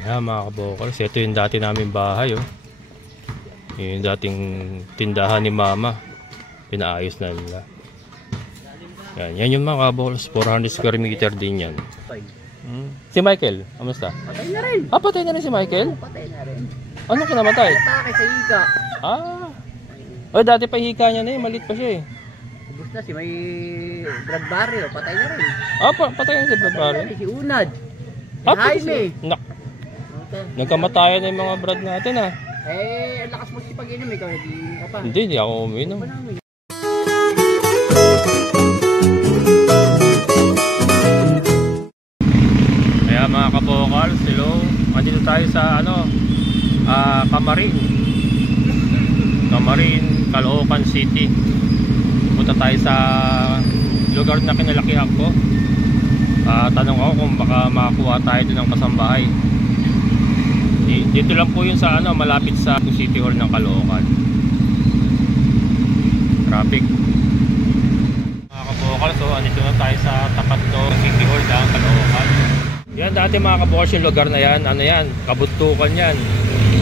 Ayan mga kabokals, ito yung dati namin bahay oh. Yung dating tindahan ni mama. Pinaayos na nila. Yan yung mga kabokals, 400 square meter din yan. Si Michael, kamusta? Patay na rin. Ah, patay na rin si Michael? Patay na rin. Ano kinamatay? Atake sa hika. Ah. Oh, dati pa hika niya na eh, maliit pa siya eh. Ubus na si may Brad Barrio, patay na rin. Ah, patay na si Brad Barrio. Si Unad. Si Ah, Jaime. Nagkamatayan na yung mga Brad natin ah. Eh, ang lakas mo si pag-inom, ikaw hindi ka pa. Hindi ako uminom. Kaya mga kabokals, hello. Andito tayo sa Camarin, Caloocan City. Punta tayo sa lugar na kinalakihan ko. Tanong ako kung baka makakuha tayo doon ng kasambahay. Dito lang po yun sa malapit sa City Hall ng Caloocan. Traffic. Mga kabokals, so andito na tayo sa tapat ng City Hall ng Caloocan. Yan dati mga kabokals, yung lugar na yan, kabuntukan yan.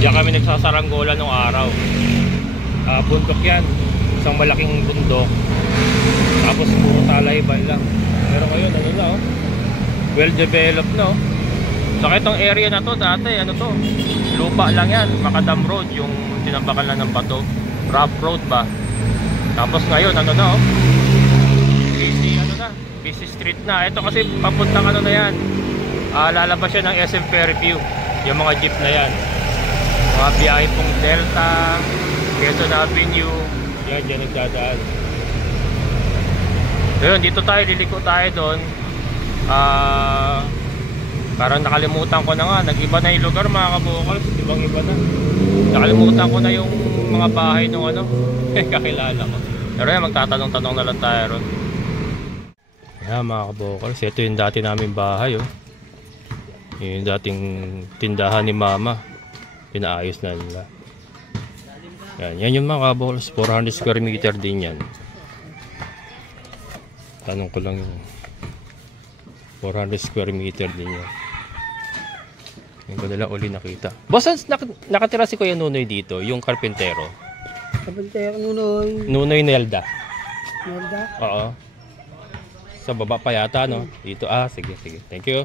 Diyan kami nagsasaranggola nung araw. Bundok yan, isang malaking bundok. Tapos puro talaybay lang. Pero ngayon well developed na oh. Saka itong area na to dati lupa lang yan, Macadam Road, yung tinambakan lang ng bato, rough road ba. Tapos ngayon busy street na. Ito kasi papuntang na yan, lalabas siya ng SM Fairview, yung mga jeep na yan, mga biyahe pong Delta, Quezon Avenue, yan dyan nagdadaan. Ngayon dito tayo, liliko tayo doon. Parang nakalimutan ko na nga, nag-iba na yung lugar mga kabokals, ibang iba na. Nakalimutan ko na yung mga bahay nung kakilala ko. Pero yan, magtatanong-tanong na lang tayo ron. Yan mga kabokals, ito yung dati namin bahay oh. Yung dating tindahan ni mama. Pinaayos na nila. Yan yung mga kabokals, 400 square meter din yan. Tanong ko lang yun. 400 square meter din yan. Yung ko nila uli nakita. Boss, nakatira si Kuya Nunoy dito, yung karpentero. Karpentero Nunoy. Nunoy Nelda. Nelda? Oo. Sa baba pa yata, no? Dito, sige. Thank you.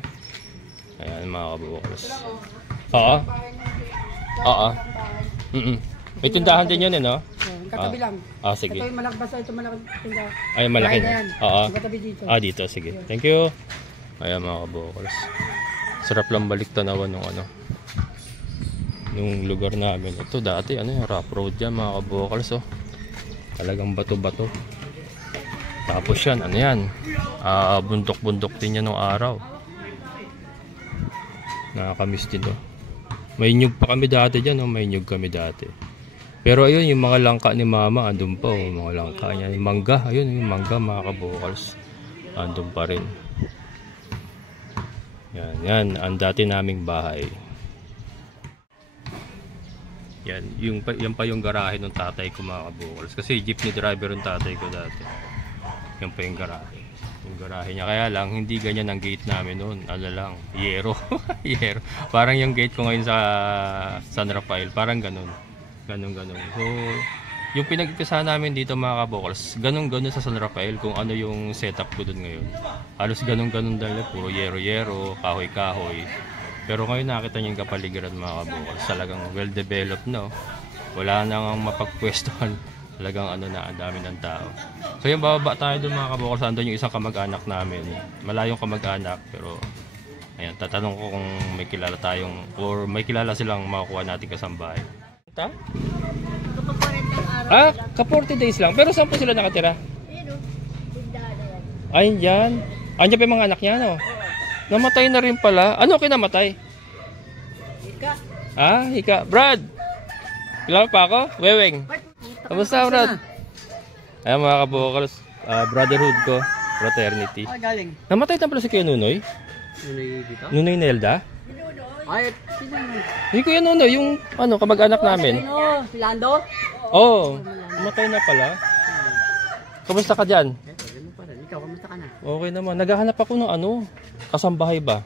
Ayan, mga kabukals. Oo. May tindahan din yun, no? Katabi lang. Sige. Ito yung malakbasa, ito malaking tindahan. Ay, malaki na. Oo. Katabi dito. Dito, sige. Thank you. Ayan, mga kabukals. Sarap lang balik tanawan nung lugar namin. Ito dati yung rough road yan mga kabukals oh. Talagang bato-bato. Tapos yan bundok-bundok din yan nung araw. Nakakamiss din oh. May nyug pa kami dati dyan oh. May nyug kami dati. Pero ayun yung mga langka ni mama andun pa oh. Mga langka niya. Yung mangga, ayun yung mangga mga kabukals. Andun pa rin. Yan ang dati naming bahay. Yan pa yung garahe ng tatay ko mga kabukals. Kasi jeepney driver yung tatay ko dati. Yan pa yung garahe. Yung garahe niya, kaya lang hindi ganyan ang gate namin noon. Lang, yero. Yero. Parang yung gate ko ngayon sa San Rafael, parang ganun. So, yung pinag-ipisahan namin dito mga kabukals, ganun sa San Rafael kung ano yung setup ko dun ngayon. Halos ganun dahil puro yero, kahoy. Pero ngayon nakita niyo yung kapaligiran mga kabukals, talagang well developed no. Wala nang mapagpwestuhan. Talagang ang dami ng tao. So yung bababa tayo dun mga kabukals, andun yung isang kamag-anak namin. Malayong kamag-anak, pero ayan, tatanong ko kung may kilala tayong or may kilala silang makukuha natin kasambahay. Ka 40 days lang. Pero saan po sila nakatira? Ayun dyan. Andiyan pa yung mga anak niya, no? Namatay na rin pala. Ano kinamatay? Hika. Hika. Brad! Kilala pa ako? Weweng. Kamusta, Brad? Ayan mga kabukals. Brotherhood ko. Fraternity. Galing. Namatay na pala si Kuya Nunoy? Nunoy dito? Nunoy Nelda? Sino yun? Hindi Kuya Nunoy, yung kamag-anak namin. Si Lando? Oo, namatay na pala. Kamusta ka dyan? Ikaw, kamusta ka na? Okay naman. Naghahanap ako ng kasambahay ba?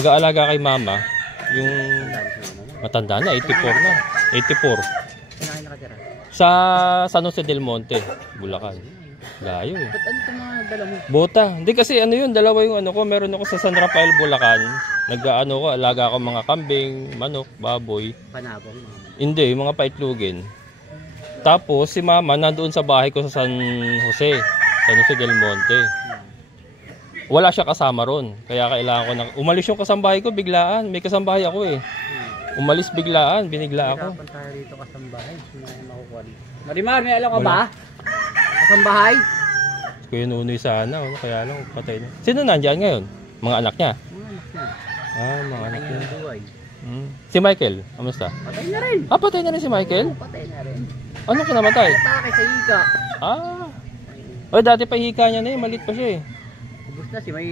Mag-aalaga kay mama. Yung Tandaan sa mama mo. matanda na, 84 na. 84. Saan kayo nakatira? Sa San Jose del Monte, Bulacan. Layo eh. Ba't ano itong mga dala mo? Bota. Hindi kasi ano yun, dalawa yung ano ko. Meron ako sa San Rafael, Bulacan. Nag-ano ko, alaga ako mga kambing, manok, baboy. Panabong mga. Hindi, yung mga paitlugin. Tapos si mama nandoon sa bahay ko sa San Jose del Monte. Wala siya kasama ron. Kaya kailangan ko na umalis yung kasambahay ko biglaan. May kasambahay ako eh. Umalis biglaan, binigla ako. Hirapan tayo rito kasambahay. Sino yung makukuha dito? Marimar, may alam ka ba? Kasambahay? Kuya Nunoy sana, oh. Kaya lang patay na. Sino nandiyan ngayon? Mga anak niya? Mga anak niya. Ah, mga anak niya. Kanyang buhay. Si Michael, kamusta? Patay na rin. Ah, patay na rin si Michael? Patay na rin. Ano kinamatay? Atake sa hika. Ah. Oh, dati pa hika niya na eh, malit pa siya eh. Ubus na si may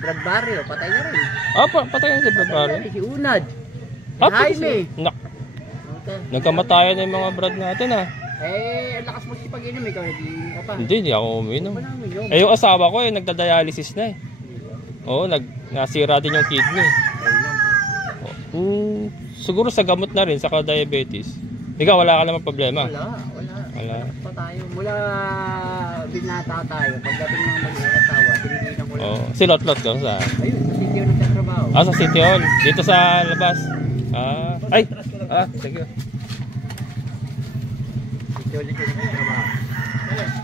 drug barrio. Patay na rin. Ah, patay na si Brad Barry. Patay na si Unad. Si Ah, Jaime. Okay. Nagkamatayan na yung mga Brad natin ah. Eh, ang lakas mo si pag-inom. Ikaw nag-iinom ka pa. Hindi ako uminom. Ano namin yun? Eh, yung asawa ko eh, nagda-dialysis na eh. Oo, nasira din yung kidney. Siguro sa gamot na rin, saka diabetes. Ikaw, wala ka naman problema? Wala. Pa tayo. Mula binata tayo. Pagdating ng mag-asawa, tinigilan ko lang. Oh, si Lotlot ka sa? Ayun, sa sityo nagtatrabaho. Ah, sa City Hall. Dito sa labas. Ah, ay! Ah, sige. Sityo ulit yung nagtatrabaho.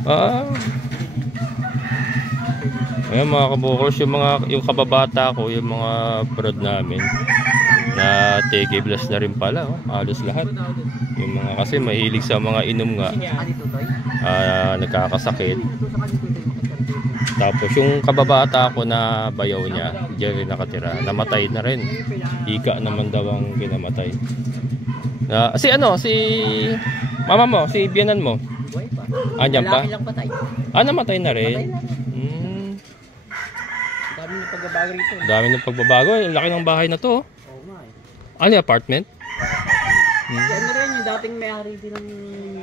Ah. Ayan mga kabukos, yung kababata ko, yung mga brad namin na TK Blast na rin pala, oh. Halos lahat. Yung mga kasi mahilig sa mga inom nga, nagkakasakit. Tapos yung kababata ko na bayaw niya, diyan rin nakatira, namatay na rin. Ika naman daw ang ginamatay. Si mama mo, si biyanan mo. Buhay pa. Andyan pa? Lalaki lang patay. Ah, namatay na rin. Patay na rin. Dami ng pagbabago rito. Dami ng pagbabago. Ang laki ng bahay na to. Oo nga eh. Ano yung apartment? Yan na rin yung dating may-ari din ng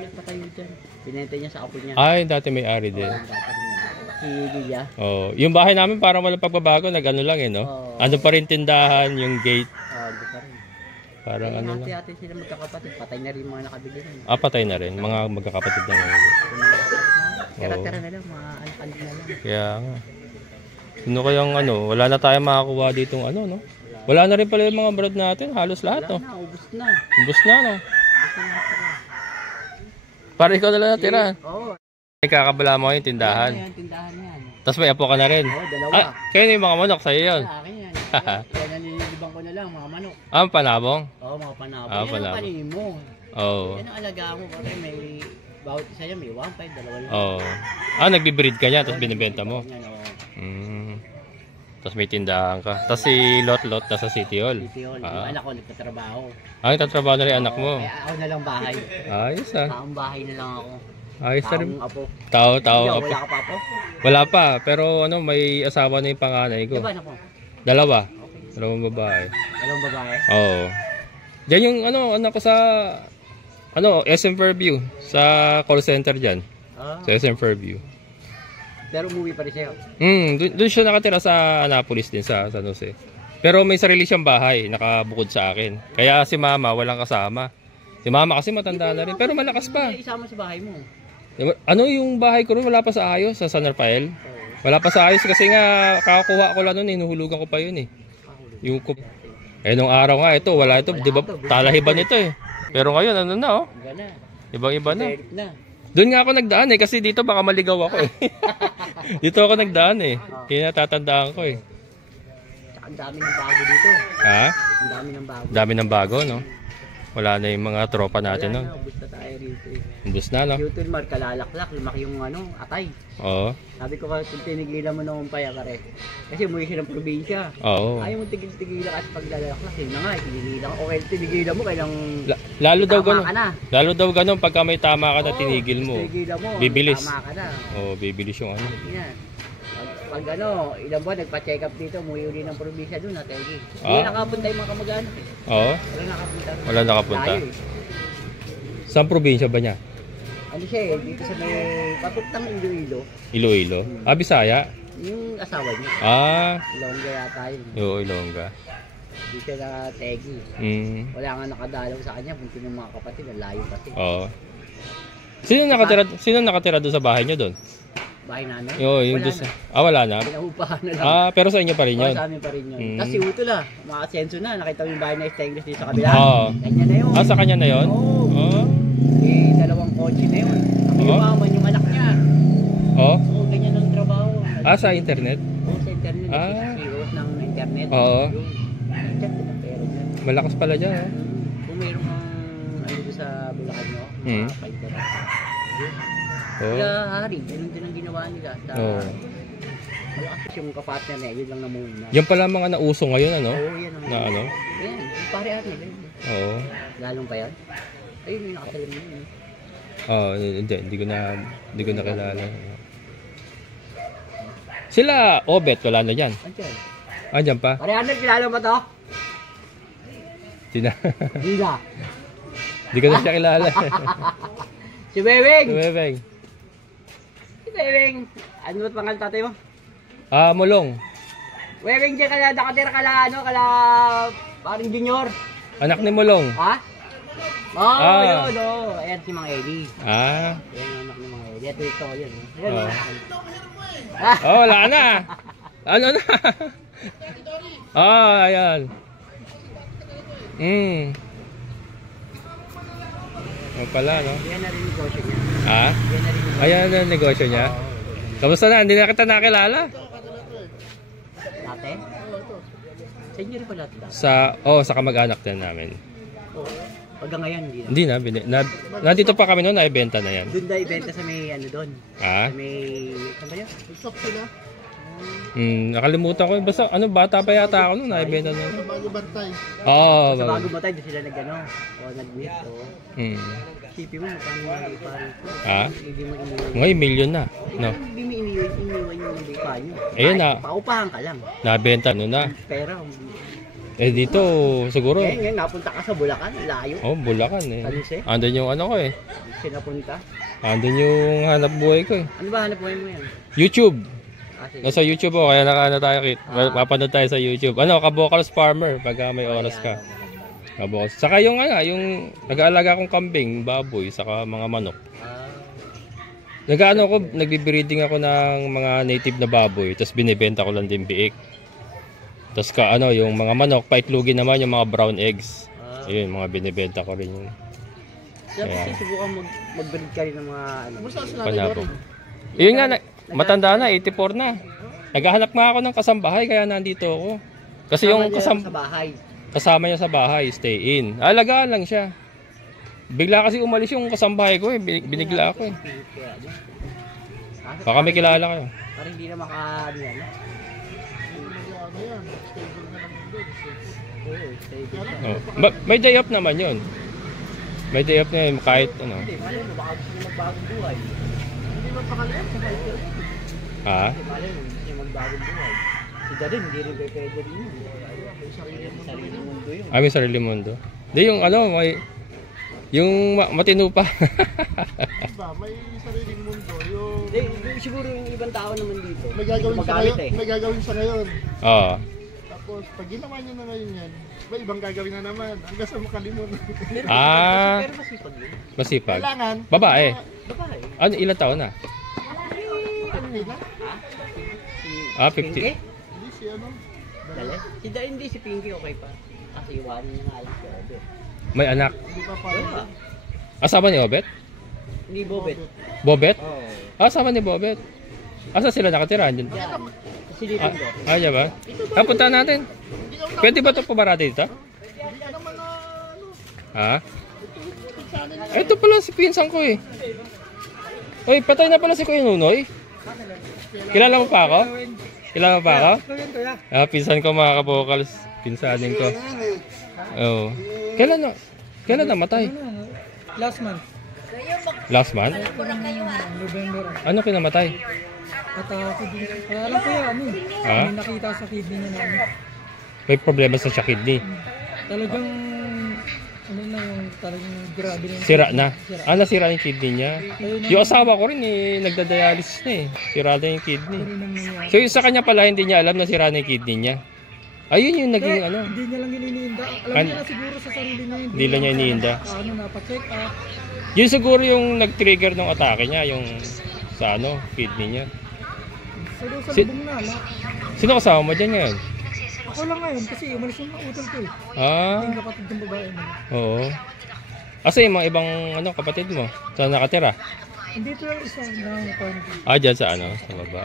nagpatayo dyan. Binenta niya sa apo niya. Ay, dati may-ari din. Ang dati rin yan. Si Lilia. Oh, yung bahay namin parang walang pagbabago, nag-ano lang eh, no? Oo. Ano pa rin tindahan, yung gate, Hindi pa rin. parang ano lang. Hati-hati sila magkakapatid. Patay na rin yung mga nakabili nun. Ah, patay na rin, mga magkakapatid na ngayon. Tira-tira na lang, mga anak-anak na lang. Kaya nga. Ano kayang ano, wala na tayong makakuha ditong ano, no? Wala na rin pala yung mga brad natin, halos lahat, no? Wala na, ubus na. Ubus na, no? Ubus na natira. Para ikaw na lang natira. Oo. May kakabala mo yung tindahan. Yan, tindahan yan. Tapos may apo ka na rin. Oo, dalawa. Ah, kayo na yung mga manok, sa'yo yun. Sa akin yan. Kaya nalilibang ko na lang, mga manok. Ah, panabong? Oo, mga panabo. Ah, Yan ang panabo. panin mo. Oo. Yan ang alagaan mo. Kasi may, bawat isa yan, may 1.5, dalawa lang. Oo. Ah, nagbibreed ka niya, tapos binibenta mo. Yan, oo. Tapos may tindahan ka. Tapos si Lot nasa City Hall. City Hall. Yung anak ko nagtatrabaho. Ah, nagtatrabaho na rin anak mo. Kaya ako na lang bahay. Ayos ah. Taong bahay na lang ako. Ayos na rin. Taong apo. Tao. Ikaw, Apo. wala ka pa po? Wala pa, pero ano, may asawa na yung panganay ko. Diba anak mo? Dalawa. Dalawang babae. Dalawang babae? Oo. Diyan yung ano, anak ko sa SM Fairview. Sa call center dyan. Ah. Sa SM Fairview. Pero umuwi pa rin sa'yo? Doon siya nakatira sa Annapolis din, sa San Jose. Pero may sarili siyang bahay, nakabukod sa akin. Kaya si mama walang kasama. Si mama kasi matanda na rin, pero malakas pa. Hindi isama sa bahay mo. Ano yung bahay ko rin, wala pa sa ayos, sa San Rafael. Wala pa sa ayos kasi nga kakakuha ko lang nun, hinuhulugan ko pa yun eh. Yung nung araw nga ito, wala ito, di ba talahiban ito eh. Pero ngayon ano na oh, ibang-iba na. Doon nga ako nagdaan eh, kasi dito baka maligaw ako eh. Dito ako nagdaan eh, kaya natatandaan ko eh. Ang dami ng bago dito. Ha? Ang dami ng bago. Dami ng bago no? Wala na yung mga tropa natin no? Ubus na tayo rito eh. Ubus na no? Yutul Mar, kalalaklak, lumaki yung atay. Oo. Sabi ko kung tinigilan mo noong paya pare. Kasi umuwi siya ng probinsya. Oo. Ayaw mo tigil-tigilan kasi pag lalalaklak, yun na nga, tinigilan ko. Okay, tinigilan mo, kailang Lalo daw tama ganun. ka na. Lalo daw ganun pagka may tama ka na Oo, tinigil mo. Tinigilan mo, Bibilis. tama ka na. Oo, bibilis yung ano. Yan. Pag ilang buwan, nagpa-check up dito, umuwi uli ng probinsya doon, nategi. Ah. Hindi nakapunta yung mga kamag-anak eh. Oo. Wala nakapunta. Wala nakapunta. Layo eh. Saan probinsya ba niya? Ano siya eh, dito sa may papuntang Iloilo, Iloilo. Ah, Bisaya? yung asawa niya. Ah, Ilongga yata yun. oo, Ilongga. Hindi siya na tegi. Wala nga nakadalaw sa kanya, punti ng mga kapatid, ang layo kasi. Oo. Sino nakatira doon sa bahay niyo doon? Bahay namin? Yung wala doon na. sa... Wala na? Pinaupahan na lang. Pero sa inyo pa rin yun? Sa amin pa rin yun. Kasi utol mga asenso na, nakita mo yung bahay na stainless dito sa kabila. Oo. Kanya na yun. Sa kanya na yun? Oo. Dalawang kotse na yun. Ang yumaman yung anak niya. Oo? Oo, ganyan ang trabaho. Sa internet? Oo, sa internet. CEOs ng internet. Oo. Check din ang pera niya. Malakas pala dyan, ha? Kung mayroong sa Bulacan mo, pa-internet. Kaya hari, ganun din ang ginawa nila. Malakas yung kapatner niya, yun lang namuna. Yan pala mga nauso ngayon, ano? Oo, yan ang na ano? Yan, yung pare ate nila. Oo. Lalong pa yan? Ayun, yung nakasalam niya. Hindi ko na kilala. Sila, Obet, wala na dyan. Andiyan. Andyan pa? Pare ate, kilala mo to? Hindi Hindi. Hindi ko na siya kilala. Si Bebeng! Bebeng. Si Bebeng! Ano ba't pangalan tatay mo? Mulong. Bebeng dyan nakatira parang junior. Anak ni Mulong. Ha? Yun, ayan si Mang Eddie. Ayan ang anak ni Mang Eddie. Ito yun. Wala na. Ano na? Ayan. Pala, no? Yan na rin negosyo niya. Ayan na negosyo niya. Kamusta na? Hindi na kita nakilala. Ate? Sa inyo rin pala ito? Sa kamag-anak din namin. Hanggang ngayon, hindi na. Nandito pa kami noon, naibenta na yan. Doon na ibenta sa may doon. Sa may, saan ba yun? Stop sila. Nakalimutan ko. Basta, bata pa yata ako noon, naibenta na yan. Sa Bago Bantay. Sa Bago Bantay, doon sila nag-meet. Sipi mo, paano yung lipa rito? Hindi mo iniwan. Ngayon, milyon na. No? Hindi mo iniwan yung lipa nyo. Ayun na. Paupahan ka lang. Nabenta na. Pera. Dito, siguro. Ngayon, napunta ka sa Bulacan, layo. Bulacan eh. Talise? Andun yung ano ko eh. Sinapunta? Andun yung hanap buhay ko eh. Ano ba hanap buhay mo yan? YouTube. Sige. Nasa YouTube kaya nakaano tayo. Mapanood tayo sa YouTube. Kabokals Farmer, pagka may oras ka. Kabokals. Saka yung nag-aalaga akong kambing, baboy, saka mga manok. Nagbi-breeding ako ng mga native na baboy, tapos binibenta ko lang din biik. Tapos yung mga manok, paitlugin naman yung mga brown eggs. Ayun, mga binibenta ko rin yun. Kasi subukan mag-breed ka rin ng mga panabong. Yun nga, matanda na, 84 na. Naghahanap nga ako ng kasambahay, kaya nandito ako. Kasi yung kasama niya sa bahay, stay in. Alagaan lang siya. Bigla kasi umalis yung kasambahay ko eh, binigla ako eh. Baka may kilala kayo. Parang hindi na May day off naman yun. May day off na yun, kahit ano. Hindi, malay mo, baka gusto niya magbagong buhay. Hindi magpakaliit sa kahit yun. Hindi, malay mo, gusto niya magbagong buhay. Si Darin, hindi rin pwede rin yun. May sariling mundo yun. May sariling mundo. Hindi, yung matino pa. Diba, may sariling mundo. Siguro yung ibang tao naman dito. May gagawin sa ngayon. Oo. Tapos, pag ginawa nyo na ngayon yan, may ibang gagawin na naman. Hanggang sa makalimutan. Pero masipag yun. Masipag. Kailangan. Babae. Babae. Ilang taon na? Ha? 50. Pinky? Hindi si ano. Dali? Hindi si Pinky okay pa. Kasi iwanan niya nga alas ko. May anak. Hindi pa pa. Wala. Asawa ni Obet? Hindi Bobet. Bobet? Oo. Asawa ni Bobet. Asa sila nakatira? Yan. Kasi dito ko. Diyan ba? Punta natin. Pwede ba ito pumarati dito? Hindi naman na ano. Ha? Ito pala si pinsan ko eh. Uy, patay na pala si Kuya Nunoy. Kilala mo pa ako? Kilala mo pa ako? Pinsan ko mga kabokals. Pinsanin ko. Oo. Kailan namatay? Last month. Last month? November. Ano kinamatay? At alam ko yan, may nakita sa kidney niya namin. May problema sa kidney. Talagang, talagang grabe na. Sira na. Nasira yung kidney niya. Yung asawa ko rin nagdadialysis na eh. Sira na yung kidney. So yung sa kanya pala hindi niya alam na sira na yung kidney niya. Ayun yung naging ano. Hindi niya lang iniinda. Alam An- niya na siguro sa sarili niya. Hindi lang niya iniinda. Ano, napacheck up. Yun siguro yung nag-trigger ng atake niya, yung sa ano, kidney niya. Sa Si- lubong na, ala. Sino kasama mo dyan ngayon? Ako lang ngayon kasi umalis yung mga utol ko eh. Ah, Yung kapatid ng babae mo. oo. Asa yung mga ibang ano, kapatid mo? Saan nakatira? Hindi ito yung isa ng quarantine. Ah, dyan sa ano, sa baba.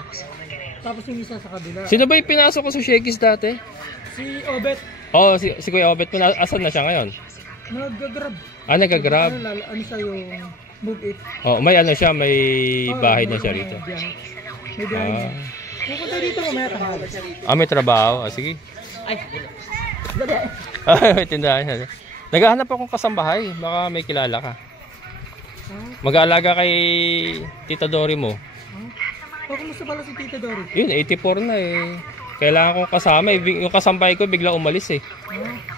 Tapos yung isa sa kabila. Sino ba yung pinasok ko sa Shakey's dati? Si Obet. Oo, si Kuya Obet mo, asan na siya ngayon? Nag-grab. Ah, nag-grab. Ano siya yung move it. Oh, may ano siya, may bahay na siya rito. May biyahe niya. Ah, Pupunta dito mamaya tanghali. may trabaho. Ah, sige. Ay, Ah, may tindahan siya. Naghahanap akong kasambahay. Baka may kilala ka. Mag-aalaga kay Tita Dory mo. Oh, kumusta pala si Tita Dory? Yun, 84 na eh. Kailangan kong kasama eh. Yung kasambahay ko bigla umalis eh.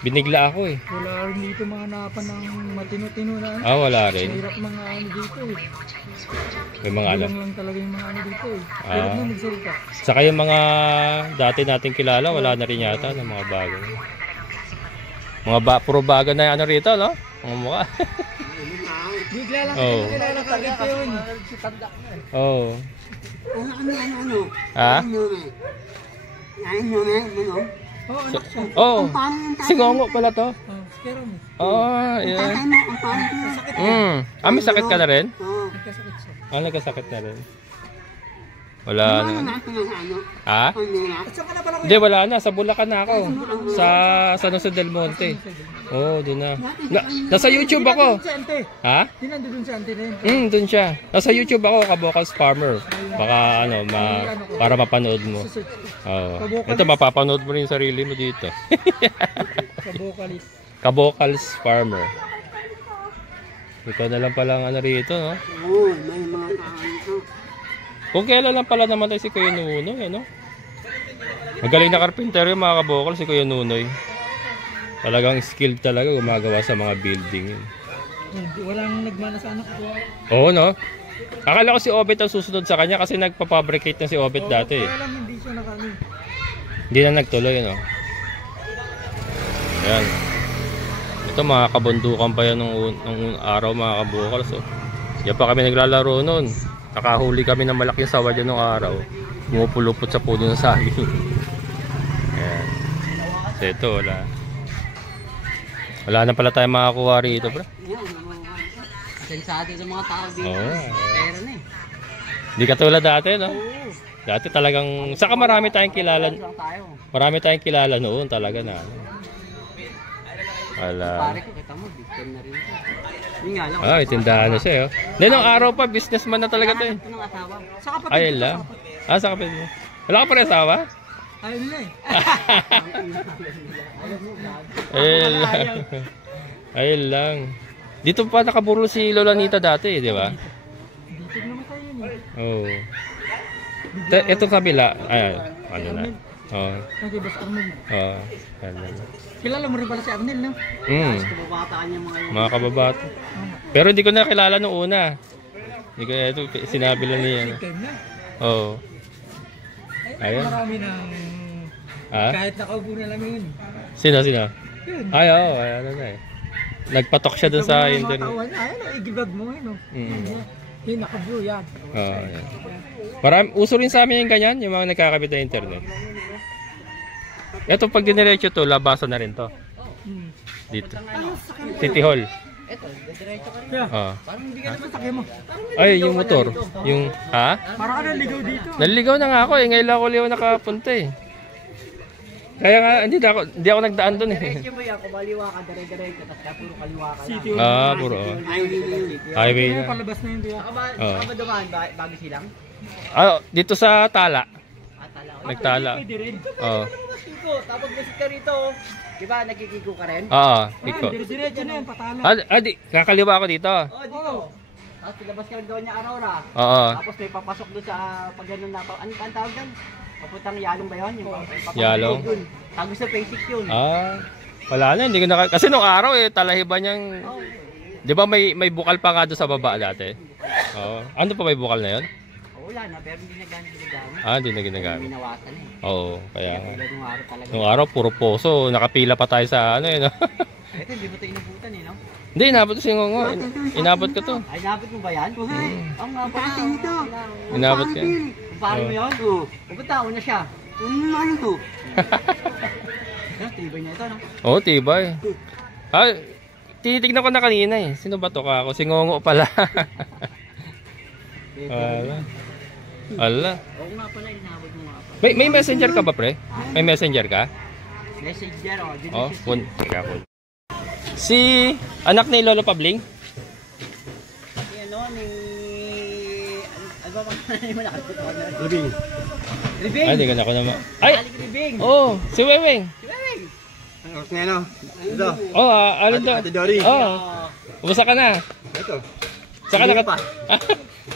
Binigla ako eh. Wala rin dito mga napan ng matino-tino na ano. Ah, wala rin. Mahirap mga ano dito eh. May mga ano. Bilang lang talaga yung mga ano dito eh. Ah. Hirap na magsalita. Saka yung mga dati nating kilala, wala na rin yata ng mga bago. Puro bago na yung ano rito, no? Mga mukha. Bigla lang Oo. kilala ka agad kayo yun. Oo. ano? Ha? Oo, anak siya. Oo. Si Ngongo pala to. Oh, skero mo. Oh, yeah. Ah, may sakit ka na rin? Nagkasakit siya. Ah, nagkasakit na rin. Wala na. Ha? At saan ka na pala Hindi, wala na. Sa Bulacan na ako. Sa San Jose del Monte. Oo, doon na. Nasa YouTube ako. si Ante? Ha? Di nandun si Ante na yun. Doon siya. Nasa YouTube ako, Kabocals Farmer. Baka ano, para mapanood mo. Search ko. Oo. Ito, mapapanood mo rin yung sarili mo dito. Sa vocalist. Kabocals Farmer. Ikaw na lang palang ano rito, no? Oo, may mga kaano. Kung kailan lang pala namatay si Kuya Nunoy, ano? Magaling na carpenter yung mga kabokal si Kuya Nunoy. Talagang skilled talaga gumagawa sa mga building yun. Walang nagmana sa anak ko. Oo, no? Akala ko si Obet ang susunod sa kanya kasi nagpapabricate na si Obet dati. Kaya lang hindi siya nakano. Hindi na nagtuloy, no? Yan. Ito mga kabundukan pa yan nung araw mga kabokal. So, yan pa kami naglalaro noon. Nakahuli kami ng malaking sawa dyan nung araw. Pumupulupot sa puno ng saging. Ayan. So ito, wala. Wala na pala tayong makakuha rito, bro. Sensado sa mga tao dito. Oo. Pera na eh. Hindi katulad dati, no? Dati talagang... Saka marami tayong kilala. Lang tayo. Marami tayong kilala noon talaga na. Ano. Wala. Pare ko, kita mo, victim na rin siya. Yun nga lang. Ay, tindahan na siya, oh. Hindi, nung araw pa, businessman na talaga to, eh. Ito ng asawa. Sa kapatid Ayun lang. Ah, sa kapatid mo. Wala ka pa rin asawa? Ayun nila eh. Ayun lang. Ayun lang. Dito pa nakaburo si Lola Nita dati, di ba? Dito naman tayo yun eh. Oo. Ito kabila. Ay, ano na. Oo. Okay, Boss Arnold. Oo. Ayan. Kilala mo rin pala si Arnel, no? Kababataan niya mga yun. Mga kababato. Pero hindi ko na kilala nung una. Hindi ko, ito, sinabi lang niya. Time na. Oo. Ay, Ayun. marami ng... Ha? Kahit nakaupo na lang yun. Sino? Yun. Ay, oo. Ano na eh. Nagpatok siya dun sa internet. Ayun, i-vlog mo yun, no? Yun, naka-view yan. Oo. Ayan. Uso rin sa amin yung ganyan, yung mga nagkakabit na internet. Ito pag diniretso to, labasan na rin to. Dito. City Hall. Ito, diretso ka rin. Kaya, Oo. parang hindi ka naman sakay mo. Ay, yung motor. Yung, ha? Parang ka naligaw dito. Naliligaw na nga ako eh. Ngayon lang ako liw nakapunta eh. Kaya nga, hindi ako nagdaan doon eh. Diretso mo yan, kumaliwa ka, dire-diretso, tapos kaya puro kaliwa ka lang. City Ah, puro. Highway Kaya na. palabas na yun. Kaya. Saka ba dumaan, bago silang? Ah, dito sa Tala. Tala. Nagtala. Pwede rin. Oo. Tapos visit ka rito. Di ba, nagkikigo ka rin? Oo, Ah, iko. diretso na yan, patalo. Kakaliwa ako dito. Oo, dito. Tapos ilabas ka rin doon niya Aurora. Oo. Tapos may papasok doon sa pag ganun na, ano ang tawag doon? Papuntang Yalong ba yun? Yung papasok Yalong? doon. Tagos sa basic yun. Ah, wala na, hindi ko kasi nung araw eh, talahiba niyang, di ba may bukal pa nga doon sa baba dati? Oo. Ano pa may bukal na yun? Wala na, pero hindi na ginagamit. Ah, hindi na ginagamit. Binawasan eh. Oo, kaya nga. Tulad nung araw talaga. Nung araw, puro poso. Nakapila pa tayo sa ano no? Ito, hindi mo ito inabutan eh, no? Hindi, inabot ko si Ngongo. Inabot ko to. Ay, inabot mo ba yan? Ang nga ba? Inabot ka. Kung paano mo yun? Ba't tao na siya? Ano to? Tibay niya ito, no? Oo, tibay. Ah, tinitignan ko na kanina eh. Sino ba to ka ako? Si Ngongo pala. Ala. Ala. Oo nga pala, inabot mo nga pala. May messenger ka ba, pre? May messenger ka? Message there, oh. Oh, teka ko. Si anak ni Lolo Pabling? Ano, ni... Ano ba mo nakakita ko na? Libing. Ribing! Ay, di ka na ako naman. Ay! Alik Ribing! Oh, si Weweng. Ribing! Ano oras na yan, oh? Ito. Oh, alin to? Ate Dory. Oh, umusta ka na? Ito. Saka Hindi naka... pa.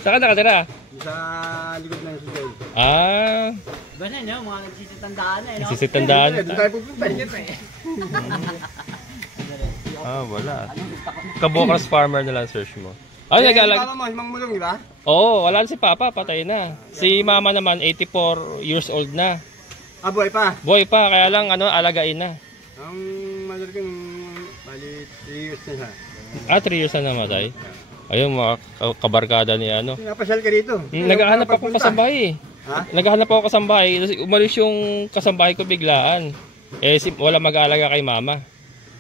Saka nakatira? Sa likod ng sisay. Ah, Ba na, no? Mga nagsisitandaan na, eh, no? nasisitandaan. Doon tayo pupunta. Ah, wala. Kabukas farmer na lang search mo. Ay, nag-alag. Mama mo, himang mulong, di ba? Oo, wala na si Papa, patay na. Si Mama naman, 84 years old na. Ah, buhay pa. Boy pa, kaya lang ano, alagain na. Ang mother ko, bali 3 years na siya. Ah, 3 years na namatay. Ayun, mga kabarkada ni ano. Napasyal ka dito. Naghahanap ako kasambahay eh. Ha? Naghahanap ako kasambahay. Umalis yung kasambahay ko biglaan. Eh, wala mag-aalaga kay Mama.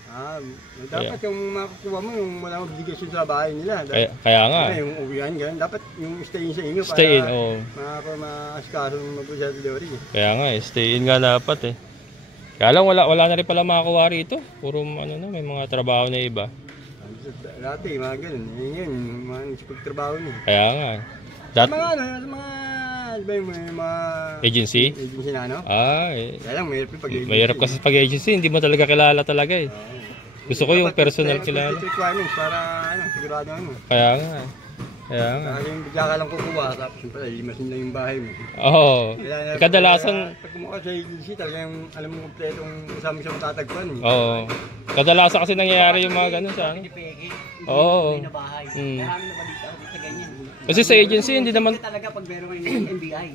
Ah, dapat yung makukuha mo, yung wala obligasyon sa bahay nila. Kaya nga. Yung uwian, ganun. Dapat yung stay in sa inyo Stay in, oo. maaskaso ng mabuhay sa delivery. Kaya nga eh, stay in nga dapat eh. Kaya lang wala na rin pala makakuha rito. Puro ano na, may mga trabaho na iba. Dati, mga ganun. Yun, mga nagsipagtrabaho niya. Kaya nga. Sa mga ano, sa mga, di ba yung mga Agency? agency na ano? Ah, eh. Kaya lang, mahirap yung pag-agency. Mahirap kasi pag agency, hindi mo talaga kilala talaga eh. Gusto ko yung Dapat personal may kilala. requirements para, ano, sigurado ano. Kaya nga. Kaya nga. Kaya yung bigla ka lang kukuha, tapos yung pala, limasin lang yung bahay mo. Oo. Kailangan- Kadalasan, Pag kumuha sa agency, talagang alam mo kompletong kasama siya matatagpuan. oo. Kadalasan kasi nangyayari yung mga ganun sa ano. Hindi peke. Oo. Hindi na bahay. Mm. Marami na balita ako sa ganyan. Kasi sa agency, hindi naman... Kasi talaga pag meron kayong NBI.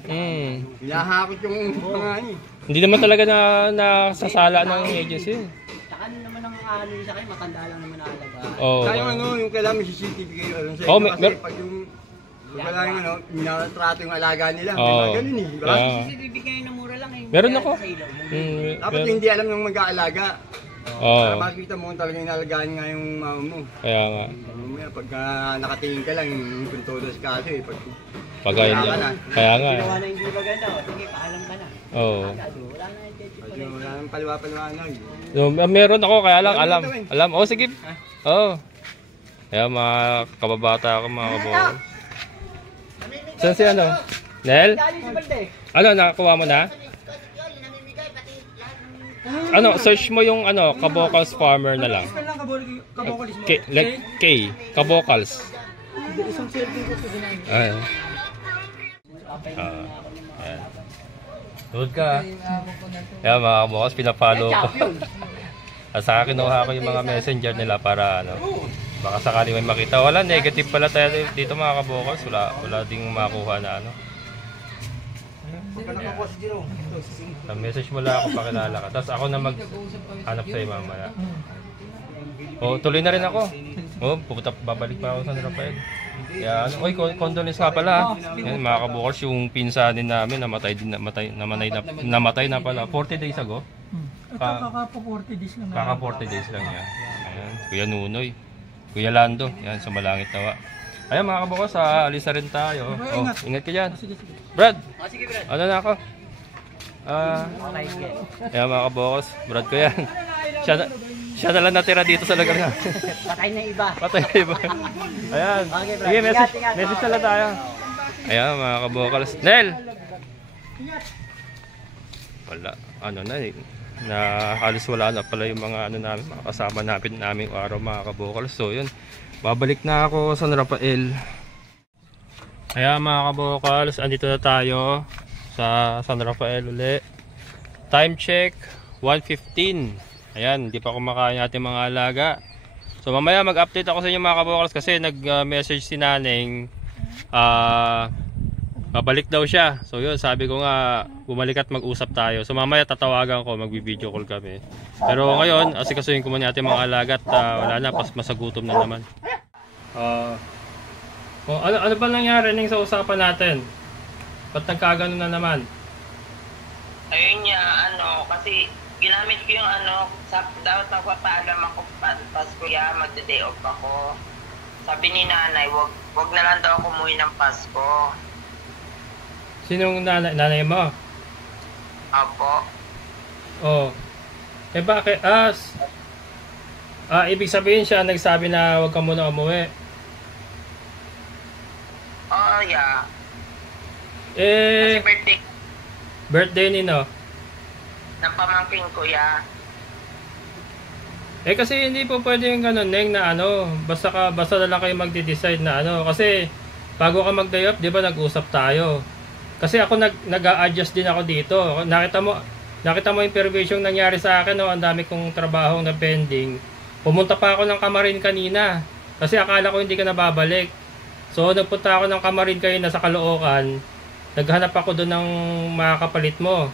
Hinahakot yung mga ano. Hindi naman talaga nasasala ng agency. Saka ano naman ang ano sa kayo, matanda lang naman alaga. Oo. Kaya yung ano, yung kailangan may CCTV kayo ano, sa Oh, inyo. Kasi mer- pag yung wala yung ano, minatrato yung alaga nila. Oo. May mga ganun eh, di ba? Kaya nga. CCTV kayo na mura lang eh. Meron ako. Sa ilaw. Dapat yung hindi alam ng mag-aalaga. Oo. Para makikita mo kung talagang inalagaan nga yung mama mo. Kaya nga. Mamaya pagka nakatingin ka lang, yung kuntodos ka kasi. Pagkain Wala ka lang. na. Kaya nga. Ginawa na hindi maganda. O, sige, paalam ka na. Oo. Agad, wala na yung tete Pag wala nang paliwa-paliwanag. So, meron ako kaya lang alam. Alam. Oh, sige. Oo. Kaya mga kababata ako, mga kababata. Saan si ano? Nel? Dali si Balde. Ano, nakakuha mo na? Ano, search mo yung ano, Kabocals Farmer na lang. Ispan lang kabokalis mo. K, Kabocals. Isang serving ko sa ginaan. Ay. Ayan. Load ka. Kaya mga Kabocals, pinapollow ko. At saka kinuha ko yung mga messenger nila para ano, baka sakali may makita. Wala, negative pala tayo dito mga Kabocals. Wala ding makuha na ano. Sa message mo lang ako, pakilala ka. Tapos ako na mag-hanap sa'yo mamaya. Oh, tuloy na rin ako. Oh, babalik pa ako sa San Rafael. Kaya ano, oy, condolence nga pala. Yan, mga Kabocals, yung pinsanin namin namatay na pala 40 days ago. Ito kaka 40 days lang. Kaka 40 days lang yan. Ayan, Kuya Nunoy, Kuya Lando, yan, sumalangit nawa. Ayan mga Kabocals, alis na rin tayo. Oh, ingat ka dyan. Brad, Sige, Brad. ano na ako? Ayan mga Kabocals, Brad ko yan. Siya na lang natira dito sa lugar na. Patay na iba. Patay na iba. Ayan. Okay, Brad. Sige, message Ingat. na lang tayo. Ayan mga Kabocals. Nel! Wala. Ano na eh. Na halos wala na pala yung mga ano namin, mga kasama namin araw mga Kabocals. So yun. Babalik na ako sa San Rafael. Ayan mga Kabocals. Andito na tayo sa San Rafael uli. Time check 1:15. Ayan, hindi pa kumakain natin mga alaga. So mamaya mag-update ako sa inyo mga Kabocals kasi nag-message si Naneng Babalik daw siya. So yun, sabi ko nga, bumalik at mag-usap tayo. So mamaya tatawagan ko, magbi-video call kami. Pero ngayon, asikasuhin ko muna natin mga alagat. Wala na, pas masagutom na naman. Ano ba nangyari ning sa usapan natin? Ba't nagkagano na naman? Ayun niya, kasi ginamit ko yung dapat magpapaalam ako Pasko ya, magde-day off ako. Sabi ni nanay, wag na lang daw ako umuwi ng Pasko. Sinong nanay mo? Opo. Oh. Eh bakit? Ibig sabihin siya nagsabi na wag ka muna umuwi. Oh, yeah. Eh, Kasi birthday nino. ng pamangkin ko, ya. Eh kasi hindi po pwede yung ganun, Neng, na basta na lang kayo magde-decide na kasi bago ka mag-day off, di ba nag-usap tayo. Kasi ako nag-a-adjust din ako dito. Nakita mo yung pervision nangyari sa akin, no? Ang dami kong trabaho na pending. Pumunta pa ako ng Kamarin kanina kasi akala ko hindi ka nababalik. So nagpunta ako ng Kamarin kayo sa Caloocan. Naghanap ako doon ng makakapalit mo.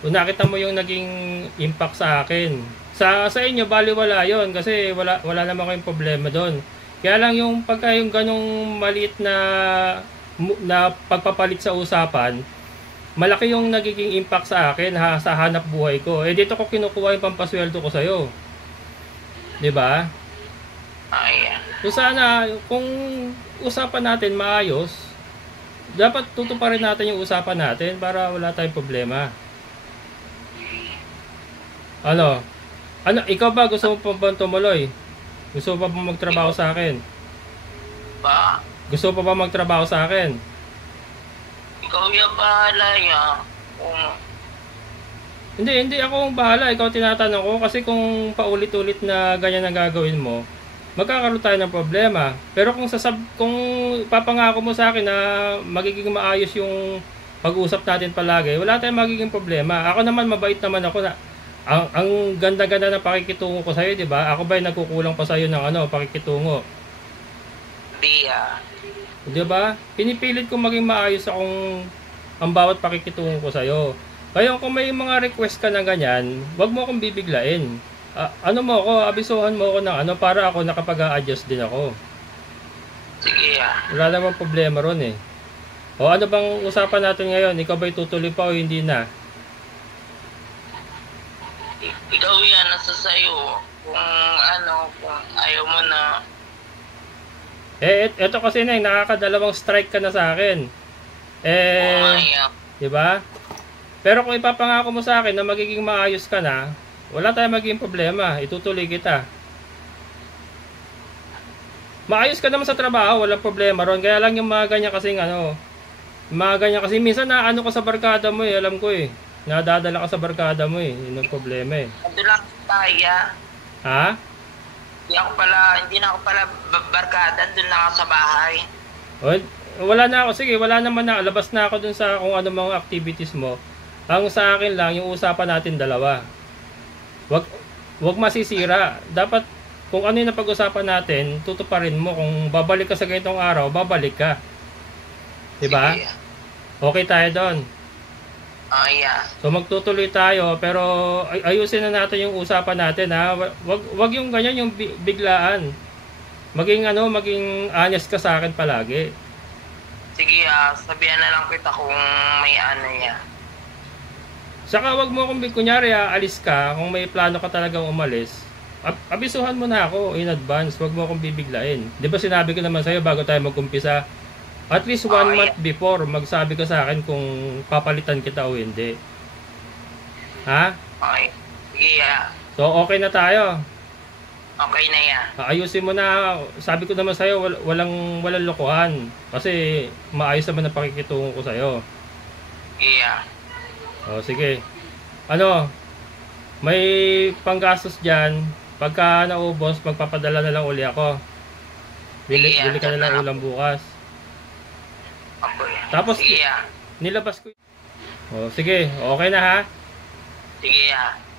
Kung nakita mo yung naging impact sa akin. Sa inyo, baliwala yon kasi wala naman kayong problema doon. Kaya lang yung pagka yung ganong maliit na pagpapalit sa usapan, malaki yung nagiging impact sa akin sa hanap buhay ko. Eh dito ko kinukuha yung pampasweldo ko sa'yo. 'Di ba? Ay, So sana kung usapan natin maayos, dapat tutuparin natin yung usapan natin para wala tayong problema. Ikaw ba gusto mo pa ba tumuloy? Gusto mo pa ba magtrabaho sa akin? ba? Gusto mo pa ba magtrabaho sa akin? Ikaw yung bahala, ya. Hindi ako ang bahala. Ikaw tinatanong ko kasi kung paulit-ulit na ganyan ang gagawin mo, magkakaroon tayo ng problema. Pero kung papangako mo sa akin na magiging maayos yung pag-usap natin palagi, wala tayong magiging problema. Ako naman, mabait naman ako na ang ganda-ganda ng pakikitungo ko sa'yo, di ba? Ako ba yung nagkukulang pa sa'yo ng pakikitungo? Di, Di ba? Pinipilit ko maging maayos ang bawat pakikitungo ko sa'yo. Kaya kung may mga request ka na ganyan, wag mo akong bibiglain. Abisuhan mo ako ng para ako nakapag-a-adjust din ako. Sige, ya. Wala namang problema ron eh. O ano bang usapan natin ngayon? Ikaw ba'y tutuloy pa o hindi na? Ikaw yan, nasa sayo. Kung ayaw mo na. Eto kasi na nakakadalawang strike ka na sa akin. Di ba? Pero kung ipapangako mo sa akin na magiging maayos ka na, wala tayong magiging problema. Itutuloy kita. Maayos ka naman sa trabaho, walang problema ron. Kaya lang yung mga ganyan kasing minsan na ka sa barkada mo alam ko eh. Nadadala ka sa barkada mo yun ang problema eh. Ando lang tayo. Ha? Hindi na ako pala barkada, doon lang ako sa bahay. Wala na ako, sige, wala naman na. Labas na ako dun sa kung ano mga activities mo. Ang sa akin lang, yung usapan natin dalawa. Wag masisira. Dapat, kung ano yung napag-usapan natin, tutuparin mo. Kung babalik ka sa ganitong araw, babalik ka. Diba? Sige. Okay tayo doon. Yeah. So magtutuloy tayo, pero ayusin na natin yung usapan natin ha. Wag yung ganyan, yung biglaan. Maging honest ka sa akin palagi. Sige, sabihan na lang kita kung may niya. Saka wag mo akong kunyari alis ka, kung may plano ka talagang umalis. Abisuhan mo na ako in advance, wag mo akong bibiglain. 'Di ba sinabi ko naman sa'yo bago tayo mag-umpisa? At least 1 month before, magsabi ka sa akin kung papalitan kita o hindi. Ha? Okay. Sige, So, okay na tayo. Okay na yan. Ayusin mo na. Sabi ko naman sa'yo, walang lokohan. Kasi maayos naman ang pakikitungo ko sa'yo. Sige, O, sige. May panggastos dyan. Pagka naubos, magpapadala na lang uli ako. Bili ka na lang ulam bukas. Okay. Tapos, sige, nilabas ko. O, sige. Okay na ha? Sige,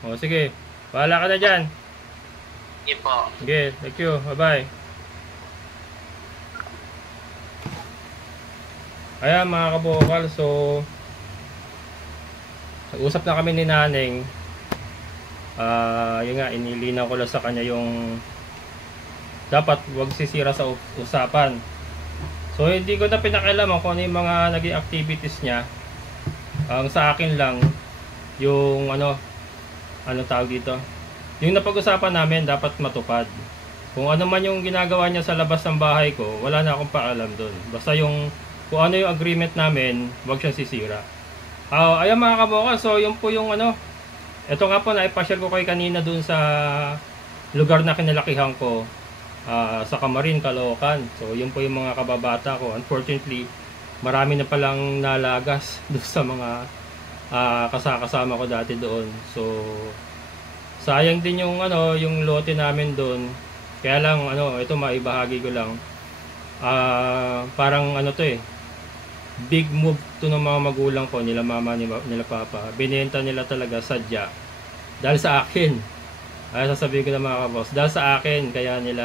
O, sige. Bahala ka na dyan. Sige po. Sige. Thank you. Bye-bye. Ayan mga kabokal, so nag-usap na kami ni Naneng. Yun nga, inilinaw ko lang sa kanya yung dapat wag sisira sa usapan. So hindi ko na pinakialaman kung ano yung mga naging activities niya. Ang sa akin lang yung ano tawag dito, yung napag-usapan namin dapat matupad. Kung ano man yung ginagawa niya sa labas ng bahay ko, wala na akong paalam doon. Basta yung kung ano yung agreement namin, wag siyang sisira. Ayan mga kabokal, so yun po yung ano, ito nga po na ipasyal ko kayo kanina dun sa lugar na kinalakihan ko, sa Camarin, Caloocan. So yun po yung mga kababata ko. Unfortunately, marami na palang nalagas dun sa mga kasama ko dati doon. So sayang din yung ano, yung lote namin doon. Kaya lang ano, ito maibahagi ko lang. Parang ano to big move to ng mga magulang ko, nila mama, nila papa. Binenta nila talaga sadya dahil sa akin. Ay sasabihin ko na mga kaboss, dahil sa akin kaya nila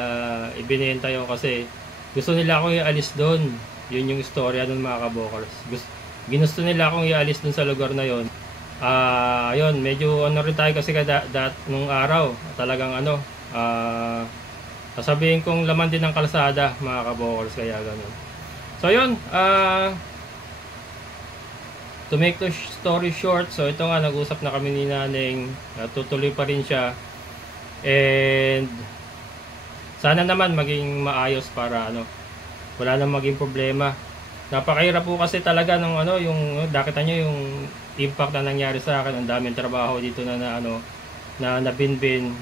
ibinenta yun kasi gusto nila akong ialis doon. Yun yung istorya ng mga kabokals. Ginusto nila akong ialis doon sa lugar na yon. Ayun, medyo ano rin tayo kasi nung araw, talagang ano, sasabihin kong laman din ng kalsada mga kabokals, kaya ganun. So yun, to make the story short, so ito nga, nag-usap na kami ni Naneng, tutuloy pa rin siya, and sana naman maging maayos para ano, wala nang maging problema. Napakahirap po kasi talaga ng ano, yung nakita nyo yung impact na nangyari sa akin. Ang daming trabaho dito na nabinbin,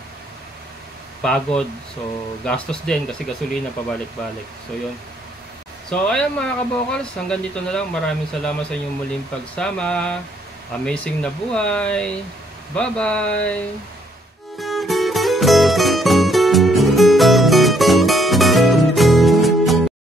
pagod, so gastos din kasi gasolina pabalik-balik. So yun. So ayan mga kabokals, hanggang dito na lang. Maraming salamat sa inyong muling pagsama. Amazing na buhay. Bye bye.